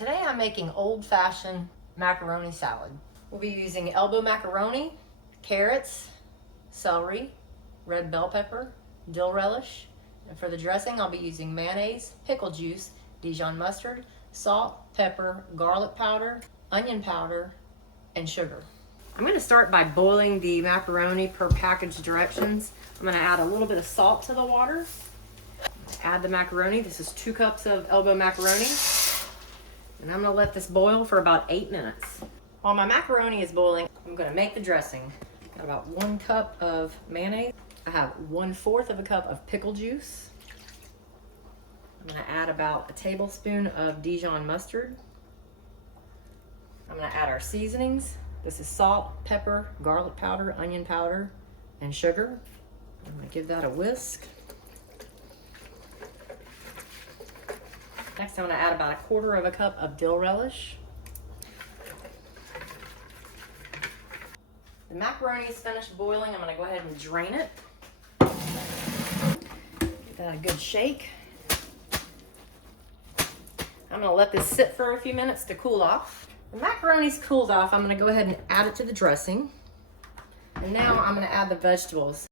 Today I'm making old-fashioned macaroni salad. We'll be using elbow macaroni, carrots, celery, red bell pepper, dill relish, and for the dressing I'll be using mayonnaise, pickle juice, Dijon mustard, salt, pepper, garlic powder, onion powder, and sugar. I'm going to start by boiling the macaroni per package directions. I'm going to add a little bit of salt to the water. Add the macaroni. This is 2 cups of elbow macaroni. And I'm going to let this boil for about 8 minutes. While my macaroni is boiling, I'm going to make the dressing. Got about 1 cup of mayonnaise. I have 1/4 of a cup of pickle juice. I'm going to add about a tablespoon of Dijon mustard. I'm going to add our seasonings. This is salt, pepper, garlic powder, onion powder, and sugar. I'm going to give that a whisk. Next, I'm going to add about 1/4 of a cup of dill relish. The macaroni is finished boiling. I'm going to go ahead and drain it. Give that a good shake. I'm going to let this sit for a few minutes to cool off. The macaroni's cooled off. I'm going to go ahead and add it to the dressing. And now I'm going to add the vegetables.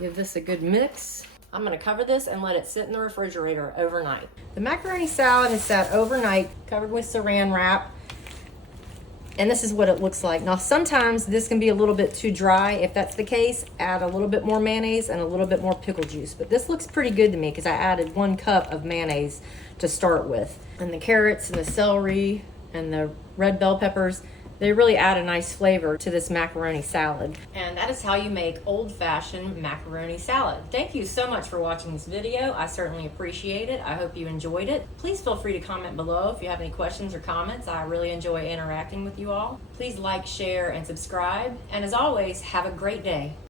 Give this a good mix. I'm going to cover this and let it sit in the refrigerator overnight. The macaroni salad has sat overnight, covered with saran wrap. And this is what it looks like. Now, sometimes this can be a little bit too dry. If that's the case, add a little bit more mayonnaise and a little bit more pickle juice. But this looks pretty good to me because I added 1 cup of mayonnaise to start with. And the carrots and the celery and the red bell peppers, they really add a nice flavor to this macaroni salad. And that is how you make old-fashioned macaroni salad. Thank you so much for watching this video. I certainly appreciate it. I hope you enjoyed it. Please feel free to comment below if you have any questions or comments. I really enjoy interacting with you all. Please like, share, and subscribe. And as always, have a great day.